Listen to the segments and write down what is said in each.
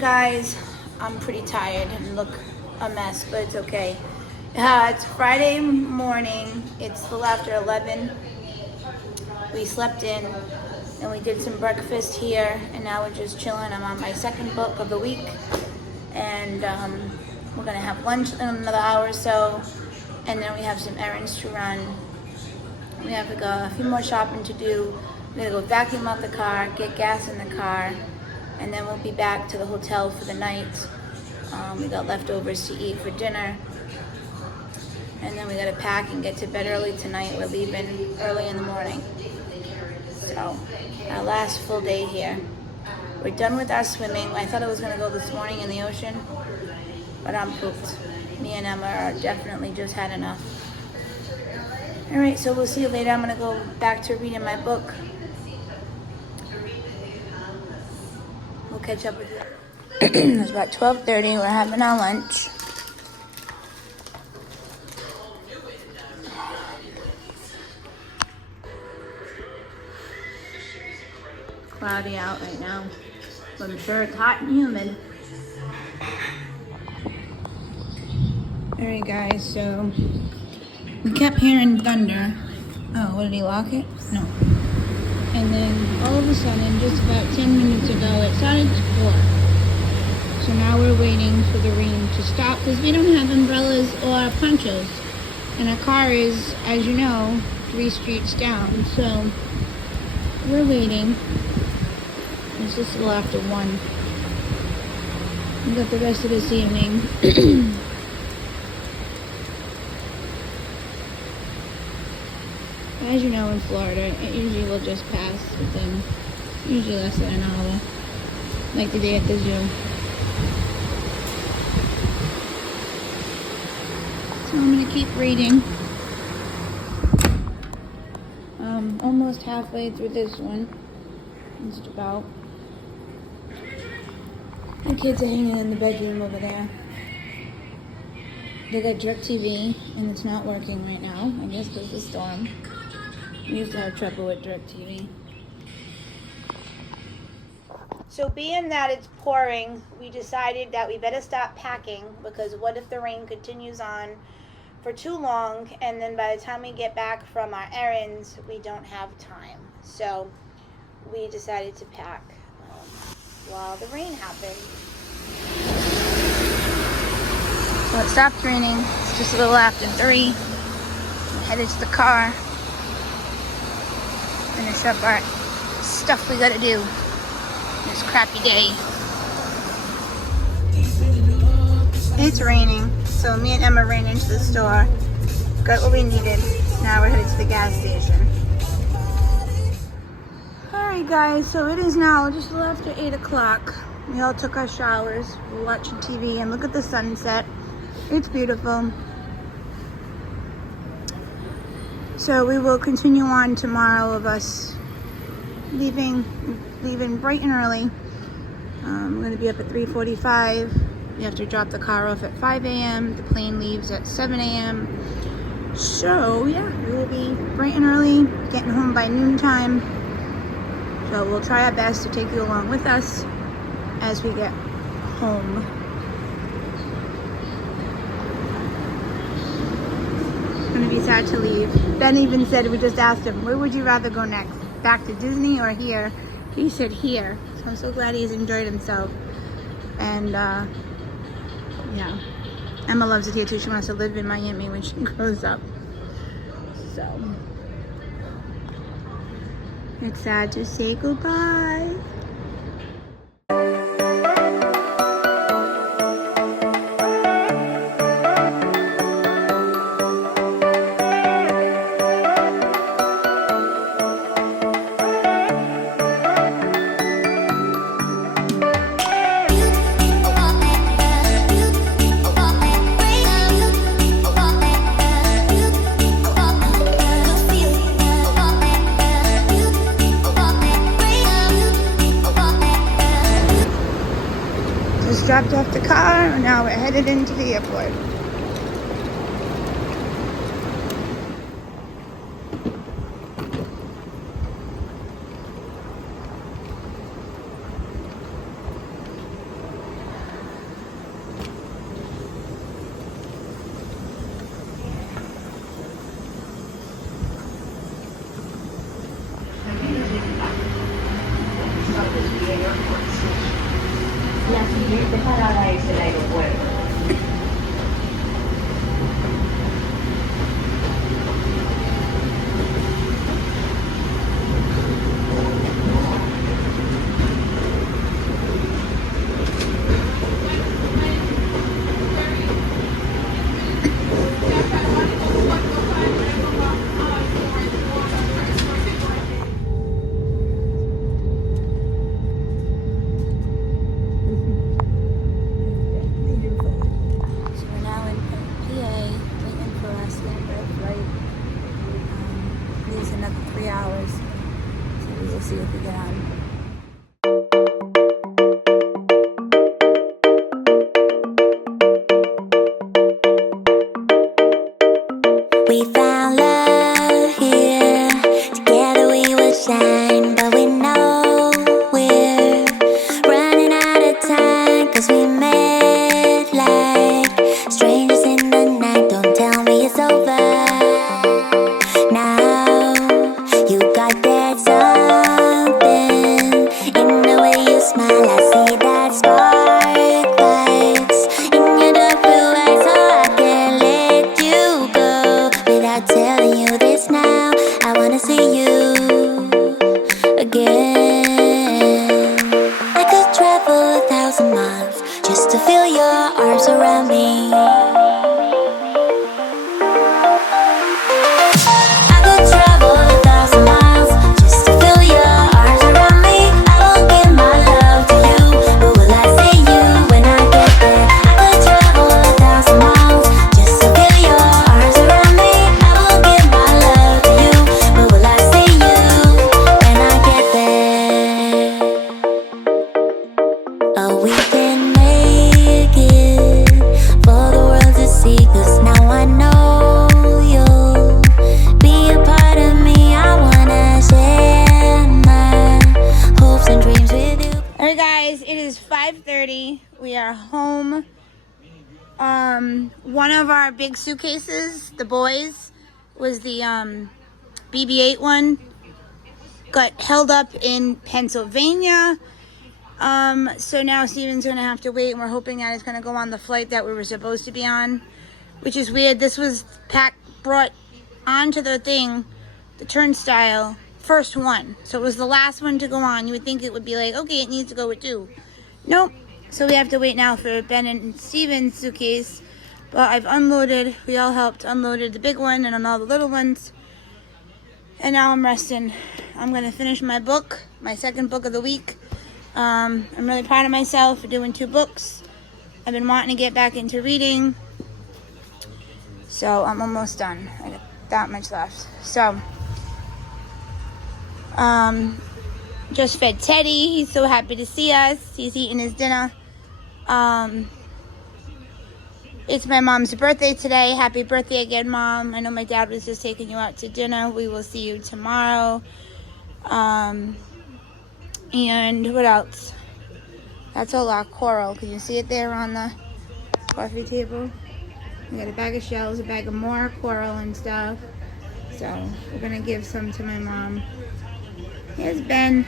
Guys, I'm pretty tired and look a mess, but it's okay. It's Friday morning. It's a little after 11. We slept in and we did some breakfast here, and now we're just chilling. I'm on my second book of the week, and we're gonna have lunch in another hour or so, and then we have some errands to run. We have to go a few more shopping to do. We're gonna go vacuum out the car, get gas in the car, and then we'll be back to the hotel for the night. We got leftovers to eat for dinner, and then we gotta pack and get to bed early tonight. We're leaving early in the morning. So our last full day here. We're done with our swimming. I thought I was gonna go this morning in the ocean, but I'm pooped. Me and Emma are definitely just had enough. All right, so we'll see you later. I'm gonna go back to reading my book. We'll catch up with you. It's about 12:30. We're having our lunch. Cloudy out right now, but I'm sure it's hot and humid. All right, guys. So we kept hearing thunder. Oh, what, did he lock it? No. And then all of a sudden, just about 10 minutes ago, it started to pour. So now we're waiting for the rain to stop because we don't have umbrellas or ponchos. And our car is, as you know, 3 streets down. So we're waiting. It's just a little after 1. We got the rest of this evening. As you know, in Florida, it usually will just pass within usually less than an hour, like the day at the zoo. So I'm going to keep reading. Almost halfway through this one. Just about. The kids are hanging in the bedroom over there. They got DirecTV, and it's not working right now, I guess because of the storm. We used to have trouble with DirecTV. So being that it's pouring, we decided that we better stop packing, because what if the rain continues on for too long, and then by the time we get back from our errands, we don't have time. So we decided to pack while the rain happened. So it stopped raining. It's just a little after 3. We're headed to the car. Finish up our stuff we gotta do this crappy day. It's raining, so me and Emma ran into the store, got what we needed. Now we're headed to the gas station. Alright guys, so it is now just a little after 8 o'clock. We all took our showers, we're watching TV, and look at the sunset. It's beautiful. So we will continue on tomorrow of us leaving bright and early. We're going to be up at 3:45. We have to drop the car off at 5 a.m. The plane leaves at 7 a.m. So yeah, we will be bright and early, getting home by noontime. So we'll try our best to take you along with us as we get home. It's going to be sad to leave. Ben even said, we just asked him, where would you rather go next? Back to Disney or here? He said here. So I'm so glad he's enjoyed himself. And yeah, Emma loves it here too. She wants to live in Miami when she grows up. So it's sad to say goodbye. car, and now we're headed into the airport. La siguiente parada es el aeropuerto. See if we get on. We found love here. Together we will shine, but we know we're running out of time, 'cause we met like strangers in the night. Don't tell me it's over now. You got that something in the way you smile. I see that spark lights in your dark blue eyes, so I can't let you go without telling you this now. I wanna see you again. I could travel 1,000 miles just to feel your arms around me. I could travel 1,000 miles just to feel your arms around me. I won't give my love to you, but will I see you when I get there? I could travel 1,000 miles just to feel your arms around me. I won't give my love to you, but will I see you when I get there? Oh, we can make it for the world to see, 'cause now I know you'll be a part of me. I wanna share my hopes and dreams with you. Alright guys, it is 5:30. We are home. One of our big suitcases, the boys, was the BB-8 one. Got held up in Pennsylvania. So now Steven's gonna have to wait, and we're hoping that it's gonna go on the flight that we were supposed to be on, which is weird. This was brought onto the thing, the turnstile, first one. So it was the last one to go on. You would think it would be like, okay, it needs to go with 2. Nope. So we have to wait now for Ben and Steven's suitcase. But I've unloaded, we all helped, unloaded the big one and on all the little ones. And now I'm resting. I'm gonna finish my book, my second book of the week. I'm really proud of myself for doing 2 books. I've been wanting to get back into reading. So I'm almost done. I got that much left. So, just fed Teddy. He's so happy to see us. He's eating his dinner. It's my mom's birthday today. Happy birthday again, Mom. I know my dad was just taking you out to dinner. We will see you tomorrow. And what else? That's all our coral. Can you see it there on the coffee table? We got a bag of shells, a bag of more coral and stuff. So we're gonna give some to my mom. Here's Ben.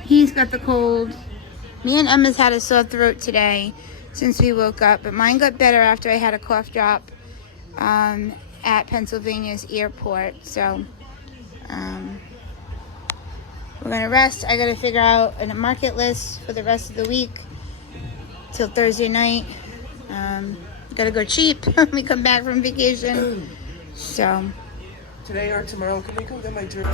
He's got the cold. Me and Emma's had a sore throat today since we woke up, but mine got better after I had a cough drop at Pennsylvania's airport. So we're gonna rest. I gotta figure out a market list for the rest of the week till Thursday night. Gotta go cheap when we come back from vacation. So today or tomorrow, can we go get my drink?